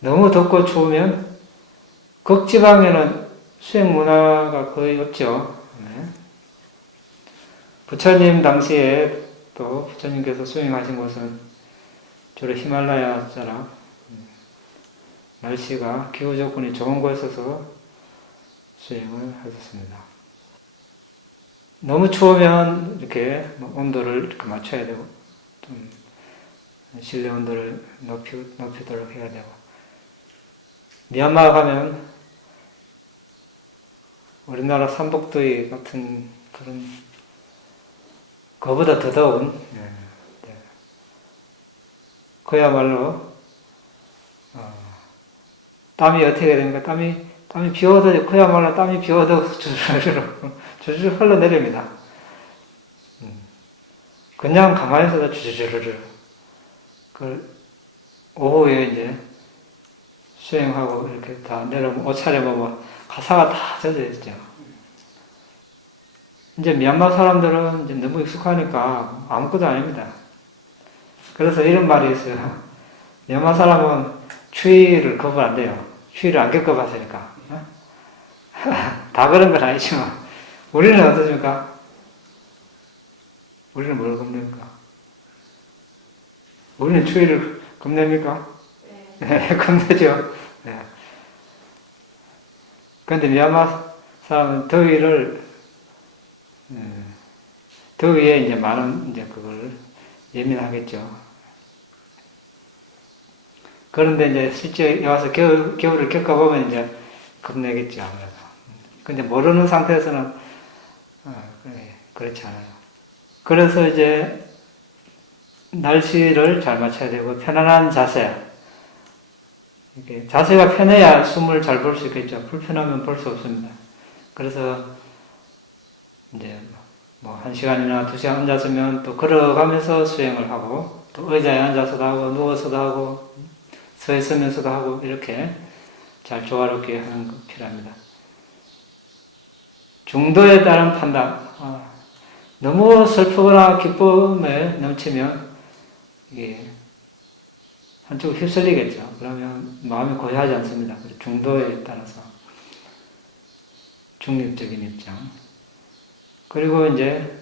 너무 덥고 추우면 극지방에는 수행 문화가 거의 없죠. 네. 부처님 당시에 또 부처님께서 수행하신 곳은 주로 히말라야 자락 날씨가 기후 조건이 좋은 곳에서 수행을 하셨습니다. 너무 추우면 이렇게 온도를 이렇게 맞춰야 되고 좀 실내 온도를 높이도록 해야 되고 미얀마 가면 우리나라 삼복더위 같은 그런 그거보다 더 더운 그야말로 땀이 어떻게 됩니까? 땀이 비워도 그야말로 땀이 비워도 주르르 흘러내립니다. 그냥 가만히 있어도 주르르 그 오후에 이제 수행하고 이렇게 다 내려오면 옷차려 보면 가사가 다 젖어 있죠. 이제 미얀마 사람들은 이제 너무 익숙하니까 아무것도 아닙니다. 그래서 이런 말이 있어요. 미얀마 사람은 추위를 겁을 안 돼요. 추위를 안 겪어봤으니까. 다 그런 건 아니지만 우리는 어떻습니까? 우리는 뭘 겁냅니까? 우리는 추위를 겁냅니까? 네, 겁내죠. 네. 그런데 미얀마 사람은 더위에 이제 많은 이제 그걸 예민하겠죠. 그런데 이제 실제 와서 겨울을 겪어보면 이제 겁내겠죠, 아무래도. 근데 모르는 상태에서는 그렇지 않아요. 그래서 이제 날씨를 잘 맞춰야 되고 편안한 자세. 이렇게 자세가 편해야 숨을 잘 볼 수 있겠죠. 불편하면 볼 수 없습니다. 그래서 이제 뭐 1시간이나 2시간 앉았으면 또 걸어가면서 수행을 하고 또 의자에 앉아서도 하고 누워서도 하고 서 있으면서도 하고 이렇게 잘 조화롭게 하는 것 필요합니다. 중도에 따른 판단. 너무 슬프거나 기쁨에 넘치면 이게 한쪽으로 휩쓸리겠죠. 그러면 마음이 고요하지 않습니다. 중도에 따라서 중립적인 입장. 그리고 이제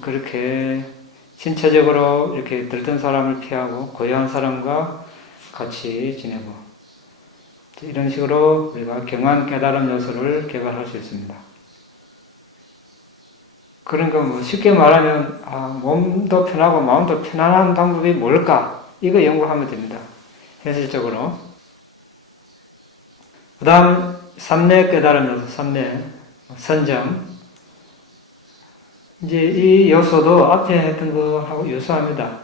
그렇게 신체적으로 이렇게 들뜬 사람을 피하고 고요한 사람과 같이 지내고 이런 식으로 우리가 경한 깨달음 요소를 개발할 수 있습니다. 그러니까 뭐 쉽게 말하면 몸도 편하고 마음도 편안한 방법이 뭘까? 이거 연구하면 됩니다. 현실적으로. 그 다음 삼내 깨달음 요소, 삼내 선정. 이제 이 요소도 앞에 했던 거하고 유사합니다.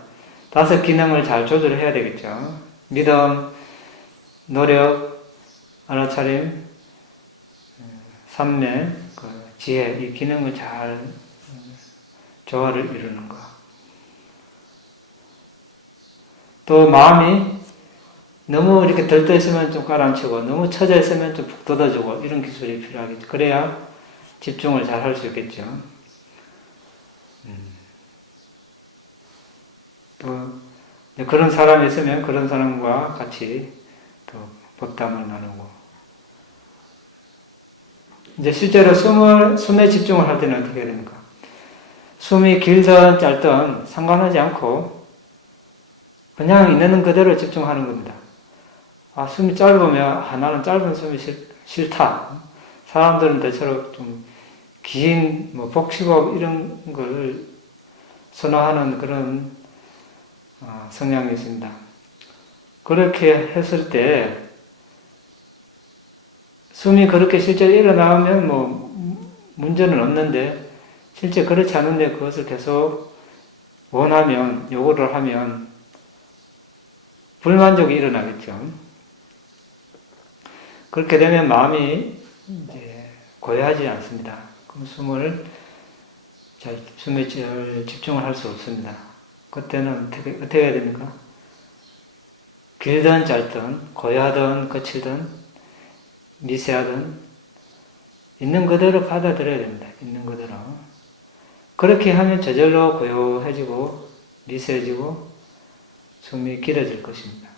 5 기능을 잘 조절해야 되겠죠. 믿음, 노력, 알아차림, 삼매, 지혜, 이 기능을 잘 조화를 이루는 것. 또 마음이 너무 이렇게 들떠 있으면 좀 가라앉히고 너무 처져 있으면 좀 푹 돋아주고 이런 기술이 필요하겠죠. 그래야 집중을 잘 할 수 있겠죠. 또 그런 사람이 있으면 그런 사람과 같이 또 법담을 나누고 이제 실제로 숨에 집중을 할 때는 어떻게 해야 됩니까? 숨이 길든 짧든 상관하지 않고 그냥 있는 그대로 집중하는 겁니다. 숨이 짧으면 나는 짧은 숨이 싫다. 사람들은 대체로 좀 긴 복식호흡 이런 걸 선호하는 그런 성향이 있습니다. 그렇게 했을 때 숨이 그렇게 실제로 일어나면 문제는 없는데 실제 그렇지 않은데 그것을 계속 원하면 요구를 하면 불만족이 일어나겠죠. 그렇게 되면 마음이 이제 고요하지 않습니다. 그럼 숨에 잘 집중을 할 수 없습니다. 그때는 어떻게 해야 됩니까? 길든 짧든 고요하든 거칠든 미세하든 있는 그대로 받아들여야 됩니다. 있는 그대로. 그렇게 하면 저절로 고요해지고 미세해지고 숨이 길어질 것입니다.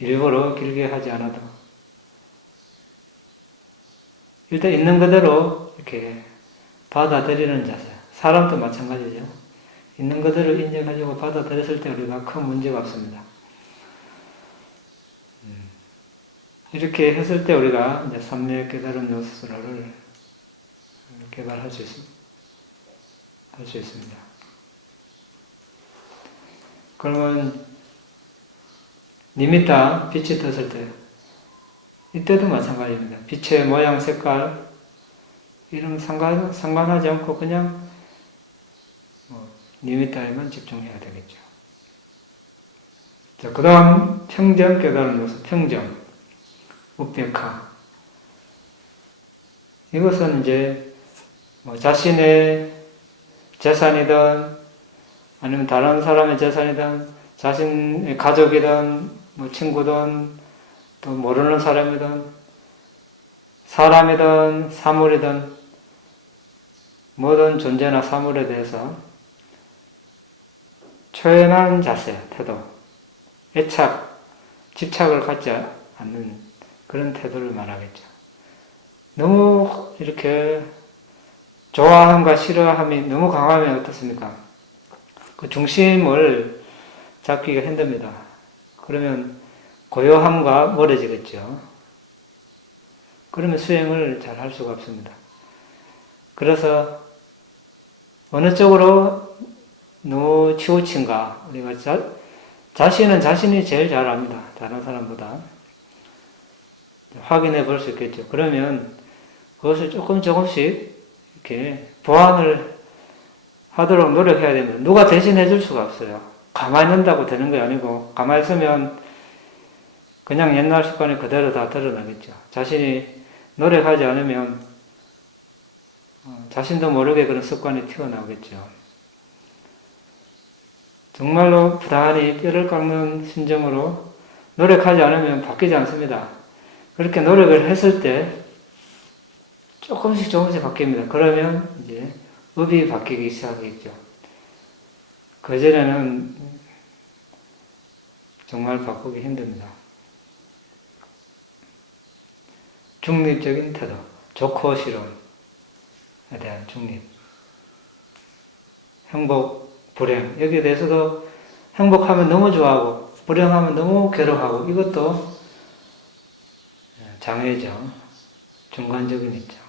일부러 길게 하지 않아도 일단 있는 그대로 이렇게 받아들이는 자세. 사람도 마찬가지죠. 있는 그대로 인정하려고 받아들였을 때 우리가 큰 문제가 없습니다. 이렇게 했을 때 우리가 이제 삼昧깨달음 요소를 개발할 수 있습니다. 그러면 니미타, 빛이 떴을 때 이때도 마찬가지입니다. 빛의 모양, 색깔 이런 상관하지 않고 그냥 니미타에만 집중해야 되겠죠. 자, 그 다음 평정 깨달음 요소, 평정, 우백화. 이것은 이제 자신의 재산이든 아니면 다른 사람의 재산이든 자신의 가족이든 친구든 또 모르는 사람이든 사람이든 사물이든 모든 존재나 사물에 대해서 초연한 자세, 태도, 애착, 집착을 갖지 않는 그런 태도를 말하겠죠. 너무 이렇게 좋아함과 싫어함이 너무 강하면 어떻습니까? 그 중심을 잡기가 힘듭니다. 그러면 고요함과 멀어지겠죠. 그러면 수행을 잘 할 수가 없습니다. 그래서 어느 쪽으로 너무 치우친가? 우리가 자신은 자신이 제일 잘 압니다. 다른 사람보다. 확인해 볼 수 있겠죠. 그러면 그것을 조금씩 이렇게 보완을 하도록 노력해야 됩니다. 누가 대신해 줄 수가 없어요. 가만히 있는다고 되는 게 아니고, 가만히 있으면 그냥 옛날 습관이 그대로 다 드러나겠죠. 자신이 노력하지 않으면 자신도 모르게 그런 습관이 튀어나오겠죠. 정말로 부단히 뼈를 깎는 심정으로 노력하지 않으면 바뀌지 않습니다. 그렇게 노력을 했을 때 조금씩 바뀝니다. 그러면 이제 업이 바뀌기 시작하겠죠. 그전에는 정말 바꾸기 힘듭니다. 중립적인 태도, 좋고 싫음에 대한 중립, 행복, 불행, 여기에 대해서도 행복하면 너무 좋아하고 불행하면 너무 괴로워하고 이것도 장애죠. 중간적인 입장.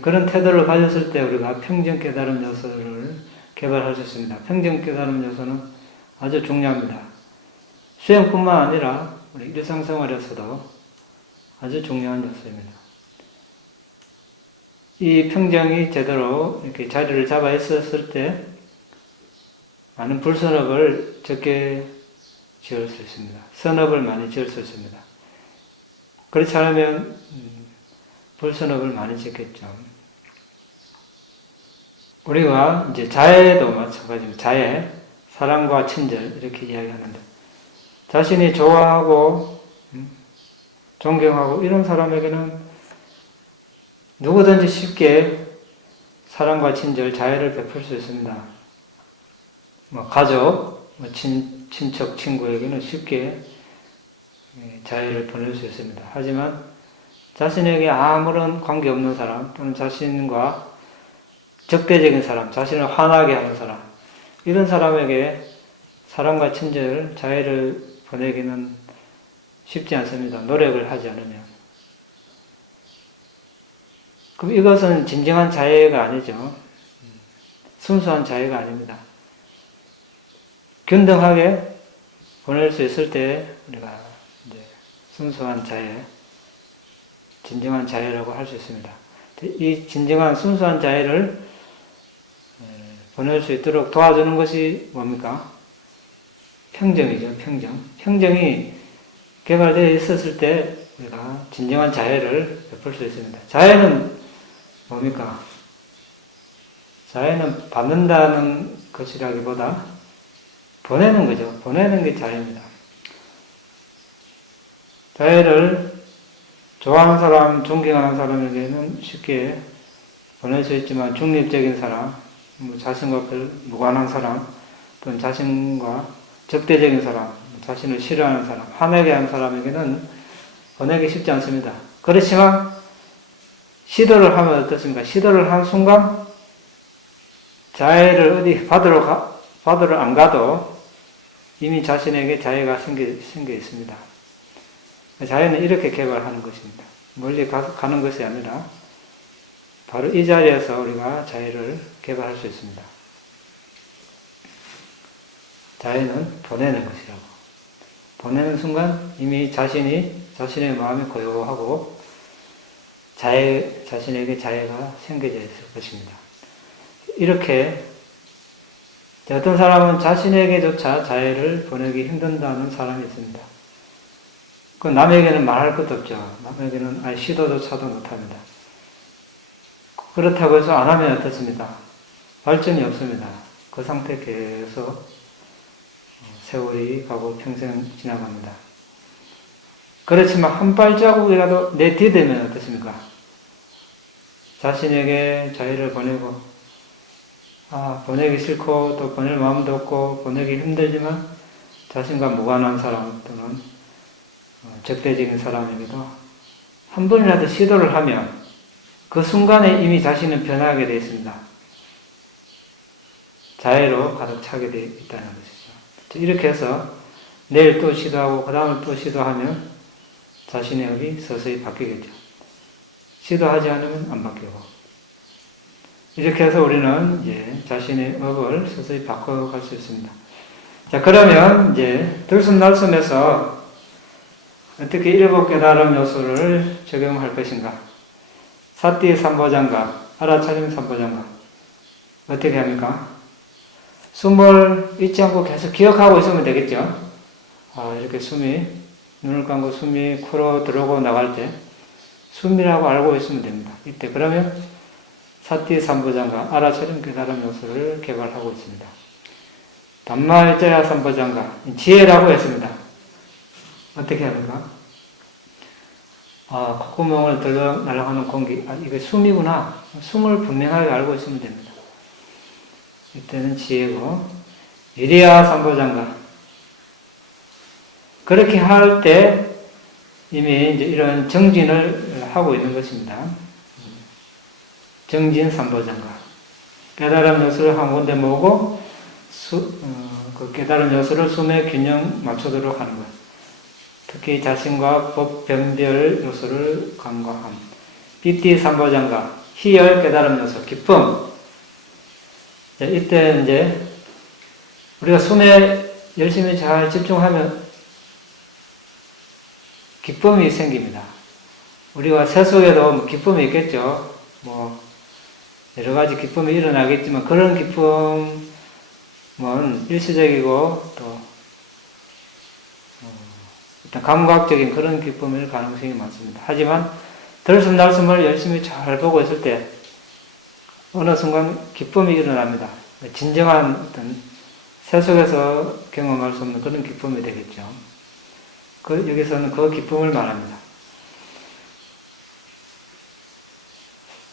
그런 태도를 가졌을 때 우리가 평정 깨달음 요소를 개발할 수 있습니다. 평정 깨달음 요소는 아주 중요합니다. 수행뿐만 아니라 우리 일상생활에서도 아주 중요한 요소입니다. 이 평정이 제대로 이렇게 자리를 잡아 있었을 때 많은 불선업을 적게 지을 수 있습니다. 선업을 많이 지을 수 있습니다. 그렇지 않으면 불선업을 많이 짓겠죠. 우리가 이제 자애도 마찬가지입니다. 자애, 사랑과 친절 이렇게 이야기하는데 자신이 좋아하고 존경하고 이런 사람에게는 누구든지 쉽게 사랑과 친절, 자애를 베풀 수 있습니다. 가족, 친척, 친구에게는 쉽게 자애를 보낼 수 있습니다. 하지만 자신에게 아무런 관계없는 사람 또는 자신과 적대적인 사람, 자신을 화나게 하는 사람 이런 사람에게 사랑과 친절, 자애를 보내기는 쉽지 않습니다. 노력을 하지 않으면. 그럼 이것은 진정한 자애가 아니죠. 순수한 자애가 아닙니다. 균등하게 보낼 수 있을 때 우리가 이제 순수한 자애, 진정한 자애라고 할 수 있습니다. 이 진정한 순수한 자애를 보낼 수 있도록 도와주는 것이 뭡니까? 평정이죠, 평정. 평정이 개발되어 있었을 때 우리가 진정한 자애를 베풀 수 있습니다. 자애는 뭡니까? 자애는 받는다는 것이라기보다 보내는 거죠. 보내는 게 자애입니다. 자해를 좋아하는 사람, 존경하는 사람에게는 쉽게 보낼 수 있지만 중립적인 사람, 자신과 별 무관한 사람, 또는 자신과 적대적인 사람, 자신을 싫어하는 사람, 화내게 하는 사람에게는 보내기 쉽지 않습니다. 그렇지만 시도를 하면 어떻습니까? 시도를 한 순간 자해를 어디 받으러 안 가도 이미 자신에게 자해가 생겨 있습니다. 자해는 이렇게 개발하는 것입니다. 멀리 가는 것이 아니라 바로 이 자리에서 우리가 자해를 개발할 수 있습니다. 자해는 보내는 것이라고. 보내는 순간 이미 자신의 마음이 고요하고 자신에게 자해가 생겨져 있을 것입니다. 이렇게 어떤 사람은 자신에게조차 자해를 보내기 힘든다는 사람이 있습니다. 그 남에게는 말할 것도 없죠. 남에게는 시도조차도 못합니다. 그렇다고 해서 안 하면 어떻습니까? 발전이 없습니다. 그 상태 계속 세월이 가고 평생 지나갑니다. 그렇지만 한 발자국이라도 내디디면 어떻습니까? 자신에게 자해를 보내고 보내기 싫고 또 보낼 마음도 없고 보내기 힘들지만 자신과 무관한 사람 또는 적대적인 사람에게도 한 번이라도 시도를 하면 그 순간에 이미 자신은 변하게 되어 있습니다. 자해로 가득 차게 되어 있다는 것이죠. 이렇게 해서 내일 또 시도하고 그 다음에 또 시도하면 자신의 업이 서서히 바뀌겠죠. 시도하지 않으면 안 바뀌고. 이렇게 해서 우리는 이제 자신의 업을 서서히 바꿔갈 수 있습니다. 자, 그러면 이제 들숨날숨에서 어떻게 일곱 깨달음 요소를 적용할 것인가? 사띠 삼보장가, 알아차림 삼보장가. 어떻게 합니까? 숨을 잊지 않고 계속 기억하고 있으면 되겠죠? 이렇게 눈을 감고 숨이 코로 들어오고 나갈 때 숨이라고 알고 있으면 됩니다. 이때 그러면 사띠 삼보장가, 알아차림 깨달음 요소를 개발하고 있습니다. 담마일자야 삼보장가, 지혜라고 했습니다. 어떻게 합니까? 콧구멍을 들러 날아가는 공기, 이게 숨이구나. 숨을 분명하게 알고 있으면 됩니다. 이때는 지혜고, 위리야 삼보장가. 그렇게 할 때 이미 이제 이런 정진을 하고 있는 것입니다. 정진 삼보장가. 깨달음 요소를 한 군데 모으고, 그 깨달음 요소를 숨의 균형 맞추도록 하는 것. 특히 자신과 법, 변별 요소를 간과함. 삐띠 삼보장가. 희열 깨달음 요소. 기쁨. 자, 이때 이제 우리가 숨에 열심히 잘 집중하면 기쁨이 생깁니다. 우리가 새 속에도 기쁨이 있겠죠. 여러 가지 기쁨이 일어나겠지만 그런 기쁨은 일시적이고 또 일단 감각적인 그런 기쁨일 가능성이 많습니다. 하지만 들숨날숨을 열심히 잘 보고 있을 때 어느 순간 기쁨이 일어납니다. 진정한 어떤 새 속에서 경험할 수 없는 그런 기쁨이 되겠죠. 여기서는 그 기쁨을 말합니다.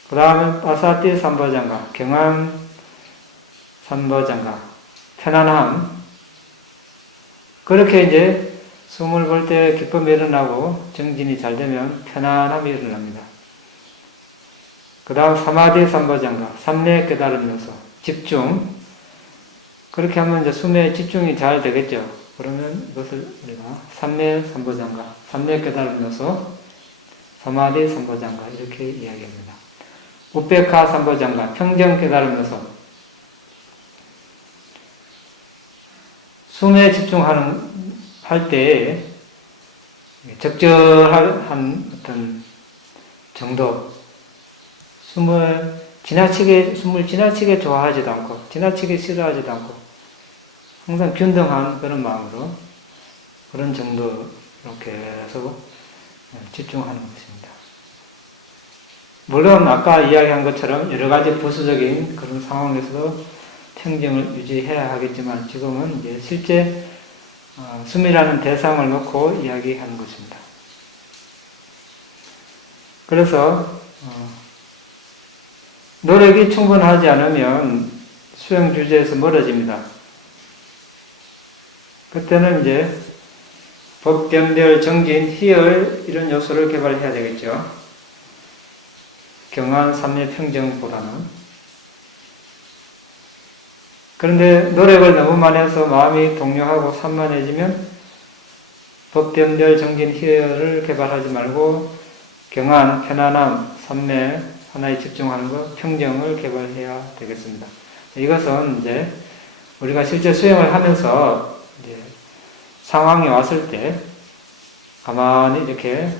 그 다음에 빠사띠 삼보장가, 경암 삼보장가, 편안함. 그렇게 이제 숨을 볼 때 기쁨이 일어나고 정진이 잘 되면 편안함이 일어납니다. 그 다음 사마디 삼보장가, 삼례 깨달음 요소, 집중. 그렇게 하면 이제 숨에 집중이 잘 되겠죠. 그러면 이것을 우리가 삼례 삼보장가, 삼례 깨달음 요소, 사마디 삼보장가 이렇게 이야기합니다. 우페카 삼보장가, 평정 깨달음 요소. 숨에 할 때 적절한 어떤 정도, 숨을 지나치게 좋아하지도 않고 지나치게 싫어하지도 않고 항상 균등한 그런 마음으로 그런 정도로 계속 집중하는 것입니다. 물론 아까 이야기한 것처럼 여러 가지 부수적인 그런 상황에서도 평정을 유지해야 하겠지만 지금은 이제 실제 숨이라는 대상을 놓고 이야기하는 것입니다. 그래서 노력이 충분하지 않으면 수행 주제에서 멀어집니다. 그때는 이제 법, 변별, 정진, 희열 이런 요소를 개발해야 되겠죠. 경안, 삼매, 평정보다는. 그런데 노력을 너무 많이 해서 마음이 동요하고 산만해지면 법, 변별, 정진, 희열을 개발하지 말고 경안, 편안함, 삼매, 하나에 집중하는 것, 평정을 개발해야 되겠습니다. 이것은 이제 우리가 실제 수행을 하면서 이제 상황이 왔을 때 가만히 이렇게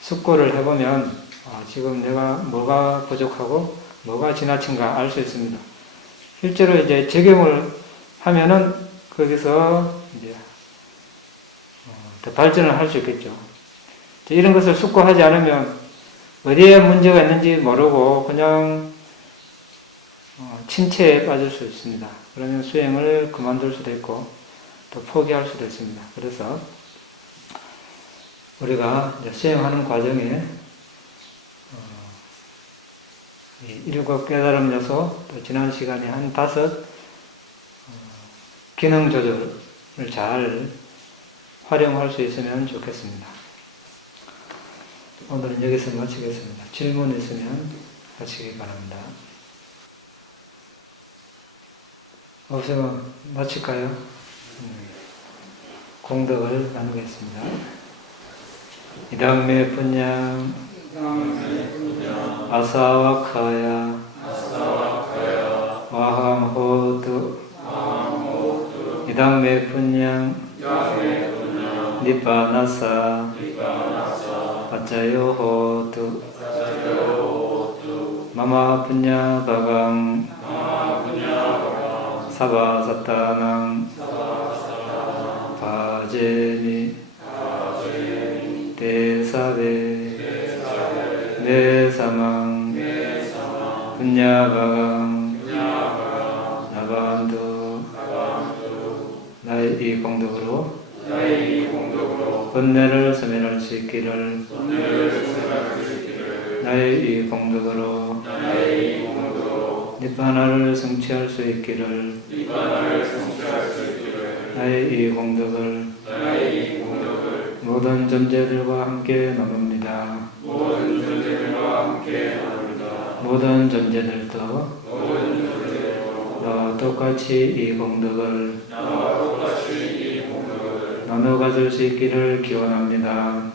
숙고를 해보면 지금 내가 뭐가 부족하고 뭐가 지나친가 알 수 있습니다. 실제로 이제 적용을 하면은 거기서 이제 더 발전을 할 수 있겠죠. 이런 것을 숙고하지 않으면 어디에 문제가 있는지 모르고 그냥 침체에 빠질 수 있습니다. 그러면 수행을 그만둘 수도 있고 또 포기할 수도 있습니다. 그래서 우리가 이제 수행하는 과정에 일곱 깨달음 요소, 또 지난 시간에 한 5 기능 조절을 잘 활용할 수 있으면 좋겠습니다. 오늘은 여기서 마치겠습니다. 질문 있으면 하시기 바랍니다. 없으면 마칠까요? 공덕을 나누겠습니다. 이당매 분양 아사와카야 와항호두 이당매 분양 니빠나사 아짜요호두 마마 분야 바강 사바사타낭 바제미 대사베 내사망 분야바강 나반두 나의 이 공덕으로 번뇌를 소멸할 수 있기를 나의 이 공덕으로 니빠나를 성취할 수 있기를 나의 이 공덕을 모든 존재들과 함께 나눕니다. 모든 존재들도 나와 똑같이 이 공덕을 나눠 가질 수 있기를 기원합니다.